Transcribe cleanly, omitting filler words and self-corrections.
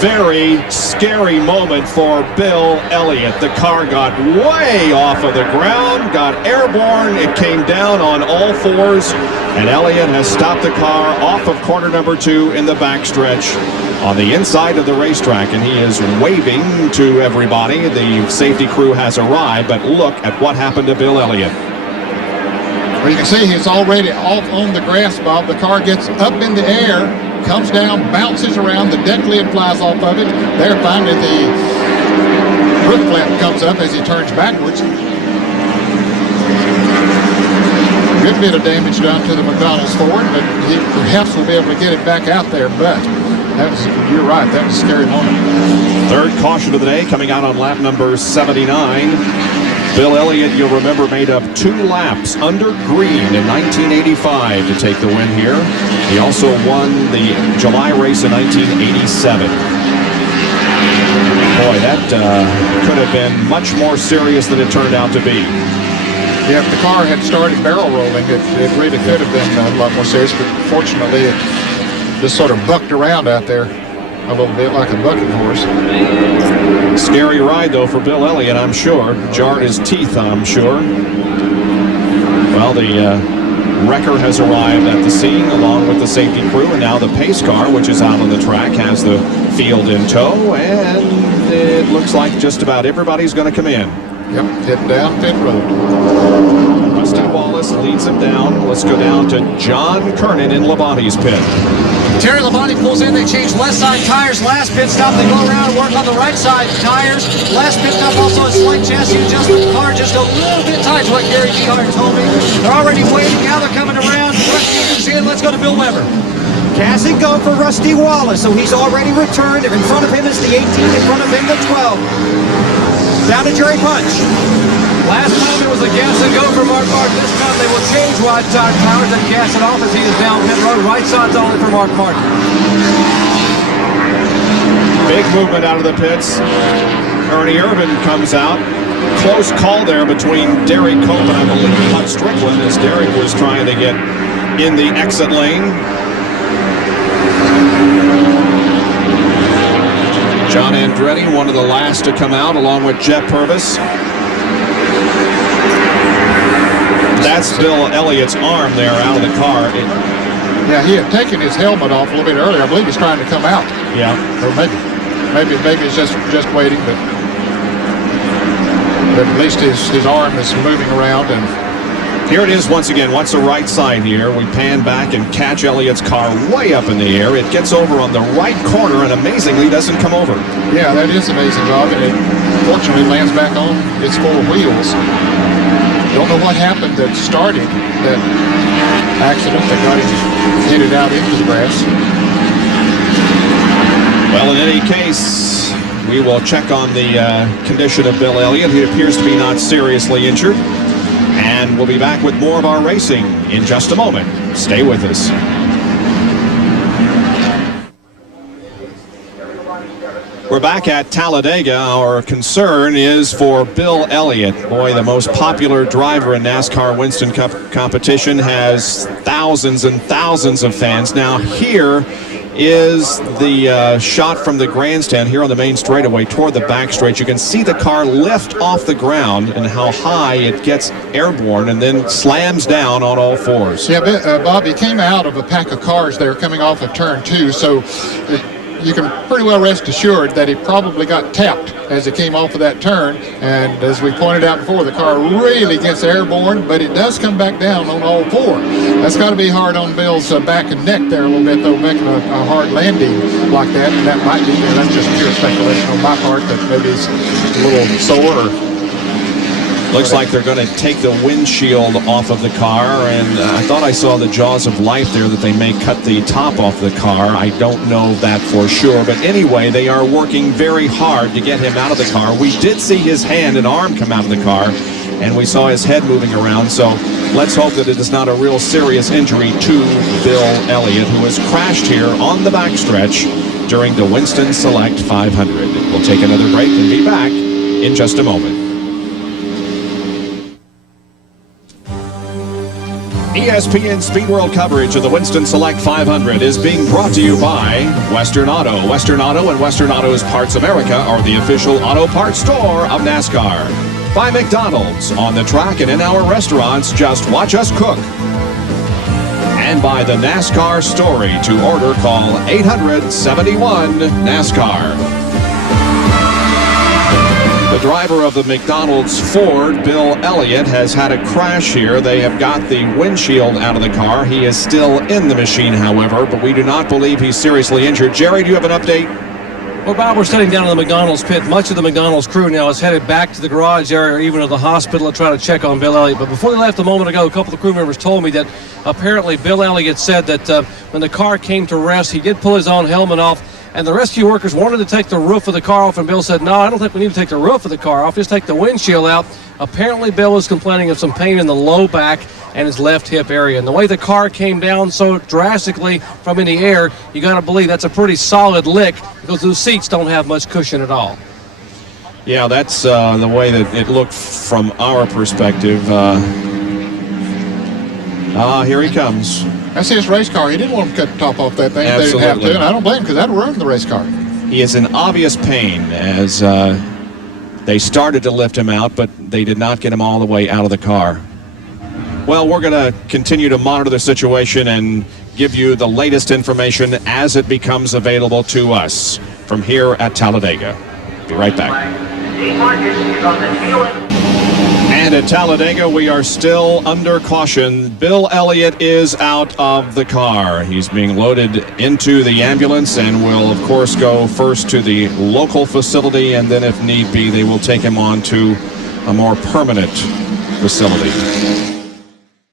very scary moment for Bill Elliott. The car got way off of the ground, got airborne, it came down on all fours, and Elliott has stopped the car off of corner number 2 in the backstretch on the inside of the racetrack, and he is waving to everybody. The safety crew has arrived, but look at what happened to Bill Elliott. Well, you can see he's already off on the grass, Bob. The car gets up in the air, comes down, bounces around, the deck lid flies off of it. There, finally, the roof flap comes up as he turns backwards. Good bit of damage done to the McDonald's Ford, but he perhaps will be able to get it back out there, but that was, you're right, that was a scary moment. Third caution of the day coming out on lap number 79. Bill Elliott, you'll remember, made up 2 laps under green in 1985 to take the win here. He also won the July race in 1987. Boy, that could have been much more serious than it turned out to be. Yeah, if the car had started barrel rolling, it really could have been a lot more serious, but fortunately it just sort of bucked around out there a little bit like a bucking horse. Scary ride, though, for Bill Elliott, I'm sure. Jarred his teeth, I'm sure. Well, the wrecker has arrived at the scene along with the safety crew, and now the pace car, which is out on the track, has the field in tow, and it looks like just about everybody's going to come in. Yep, heading down pit road. Rusty Wallace leads him down. Let's go down to John Kernan in Labonte's pit. Terry Labonte pulls in. They change left side tires. Last pit stop, they go around and work on the right side tires. Last pit stop, also a slight chassis adjustment. The car just a little bit tight, is what Gary Gehart told me. They're already waiting. Now they're coming around. Rusty is in. Let's go to Bill Weber. Passing go for Rusty Wallace, so he's already returned. In front of him is the 18, in front of him the 12. Down to Jerry Punch. Last time it was a gas and go for Mark Martin. This time they will change wide side tires and gas it off as he is down pit road. Right side's only for Mark Martin. Big movement out of the pits. Ernie Irvin comes out. Close call there between Derek Cope and I believe Buck Strickland as Derek was trying to get in the exit lane. John Andretti, one of the last to come out, along with Jet Purvis. That's Bill Elliott's arm there out of the car. Yeah, he had taken his helmet off a little bit earlier. I believe he's trying to come out. Yeah. Or maybe it's just waiting, but at least his arm is moving around. And here it is once again. What's the right side here? We pan back and catch Elliott's car way up in the air. It gets over on the right corner and amazingly doesn't come over. Yeah, that is amazing, Bob. And it fortunately lands back on its 4 wheels. Don't know what happened that started that accident that got him headed out into the grass. Well, in any case, we will check on the condition of Bill Elliott. He appears to be not seriously injured. And we'll be back with more of our racing in just a moment. Stay with us. We're back at Talladega. Our concern is for Bill Elliott. Boy, the most popular driver in NASCAR Winston Cup competition has thousands and thousands of fans. Now here is the shot from the grandstand here on the main straightaway toward the backstretch. You can see the car lift off the ground and how high it gets airborne and then slams down on all fours. Yeah, Bob, he came out of a pack of cars there coming off of turn 2, so you can pretty well rest assured that he probably got tapped as he came off of that turn. And as we pointed out before, the car really gets airborne, but it does come back down on all 4. That's got to be hard on Bill's back and neck there a little bit, though, making a hard landing like that. And that might be, that's just pure speculation on my part, that maybe it's a little sore or Looks like they're going to take the windshield off of the car, and I thought I saw the jaws of life there that they may cut the top off the car. I don't know that for sure, but anyway, they are working very hard to get him out of the car. We did see his hand and arm come out of the car, and we saw his head moving around, so let's hope that it is not a real serious injury to Bill Elliott, who has crashed here on the backstretch during the Winston Select 500. We'll take another break and be back in just a moment. ESPN Speed World coverage of the Winston Select 500 is being brought to you by Western Auto. Western Auto and Western Auto's Parts America are the official auto parts store of NASCAR. By McDonald's, on the track and in our restaurants, just watch us cook. And by the NASCAR Story. To order, call 800-71-NASCAR. The driver of the McDonald's Ford, Bill Elliott, has had a crash here. They have got the windshield out of the car. He is still in the machine, however, but we do not believe he's seriously injured. Jerry, do you have an update? Well, Bob, we're sitting down in the McDonald's pit. Much of the McDonald's crew now is headed back to the garage area or even to the hospital to try to check on Bill Elliott. But before they left a moment ago, a couple of crew members told me that apparently Bill Elliott said that when the car came to rest, he did pull his own helmet off, and the rescue workers wanted to take the roof of the car off, and Bill said, no, I don't think we need to take the roof of the car off, just take the windshield out. Apparently, Bill was complaining of some pain in the low back and his left hip area. And the way the car came down so drastically from in the air, you got to believe that's a pretty solid lick because those seats don't have much cushion at all. Yeah, that's the way that it looked from our perspective. Here he comes. That's his race car. He didn't want to cut the top off that thing. They didn't have to, and I don't blame him because that would ruin the race car. He is in obvious pain as they started to lift him out, but they did not get him all the way out of the car. Well, we're going to continue to monitor the situation and give you the latest information as it becomes available to us from here at Talladega. Be right back. And at Talladega, we are still under caution. Bill Elliott is out of the car. He's being loaded into the ambulance and will, of course, go first to the local facility, and then, if need be, they will take him on to a more permanent facility.